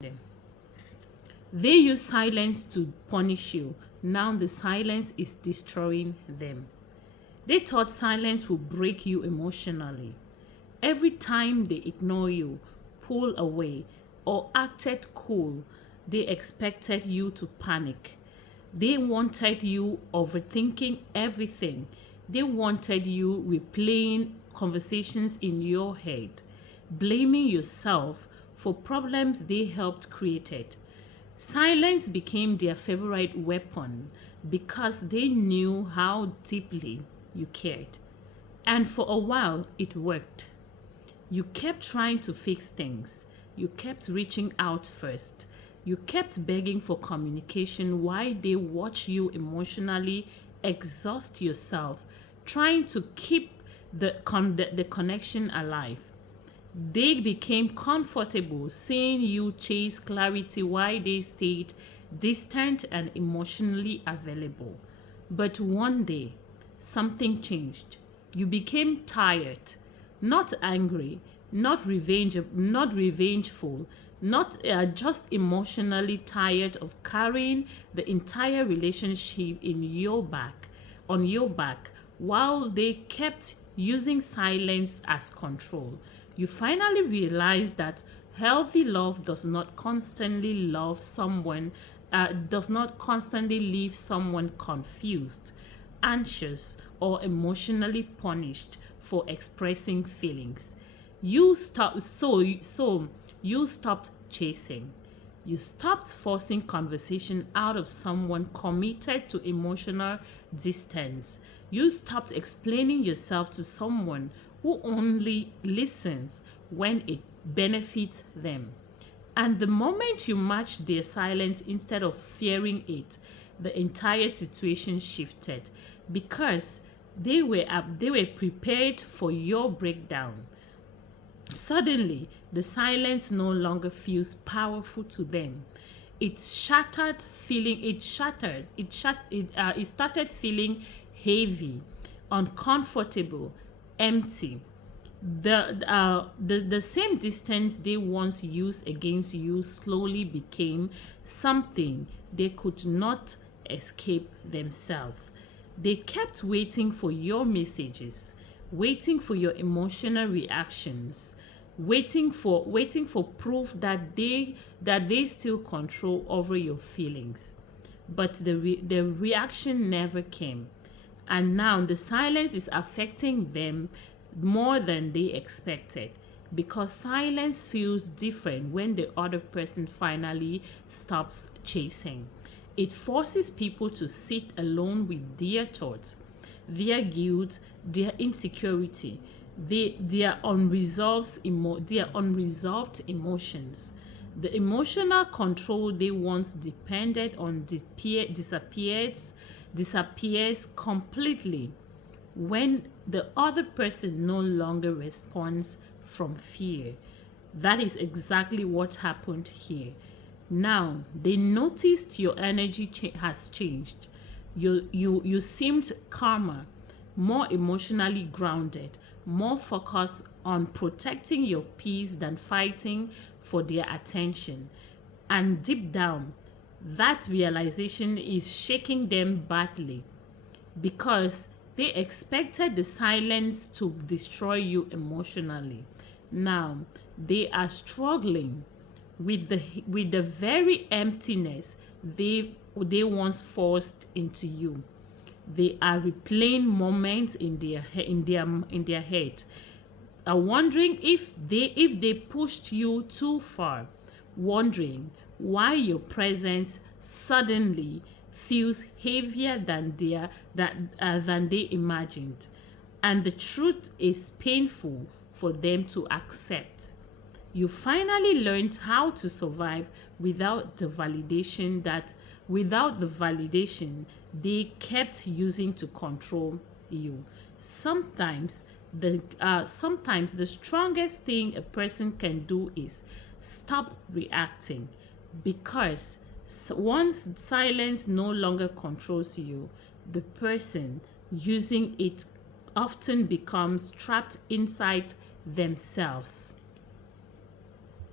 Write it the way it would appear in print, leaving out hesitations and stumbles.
them. They use silence to punish you. Now the silence is destroying them. They thought silence would break you emotionally. Every time they ignore you, pull away, or acted cool, they expected you to panic. They wanted you overthinking everything. They wanted you replaying conversations in your head, blaming yourself for problems they helped create. Silence became their favorite weapon because they knew how deeply you cared. And for a while, it worked. You kept trying to fix things. You kept reaching out first. You kept begging for communication while they watch you emotionally exhaust yourself, trying to keep the connection alive. They became comfortable seeing you chase clarity while they stayed distant and emotionally available. But one day, something changed. You became tired, not angry, not revengeful, not just emotionally tired of carrying the entire relationship in your back, on your back, while they kept using silence as control. You finally realize that healthy love does not constantly leave someone confused, anxious, or emotionally punished for expressing feelings. You stopped chasing. You stopped forcing conversation out of someone committed to emotional distance. You stopped explaining yourself to someone who only listens when it benefits them. And the moment you matched their silence instead of fearing it, the entire situation shifted because they were prepared for your breakdown. Suddenly, the silence no longer feels powerful to them. It started feeling heavy, uncomfortable, empty. The same distance they once used against you slowly became something they could not escape themselves. They kept waiting for your messages, waiting for your emotional reactions, waiting for proof that they still control over your feelings. But the reaction never came. And now the silence is affecting them more than they expected because silence feels different when the other person finally stops chasing. It forces people to sit alone with their thoughts, their guilt, their insecurity, their unresolved emotions. The emotional control they once depended on disappears completely when the other person no longer responds from fear. That is exactly what happened here. Now, they noticed your energy has changed. You seemed calmer, more emotionally grounded, more focused on protecting your peace than fighting for their attention. And deep down, that realization is shaking them badly because they expected the silence to destroy you emotionally. Now they are struggling with the very emptiness they once forced into you. They are replaying moments in their head, are wondering if they pushed you too far, wondering why your presence suddenly feels heavier than they imagined. And the truth is painful for them to accept. You finally learned how to survive without the validation they kept using to control you. Sometimes the strongest thing a person can do is stop reacting because once silence no longer controls you, the person using it often becomes trapped inside themselves.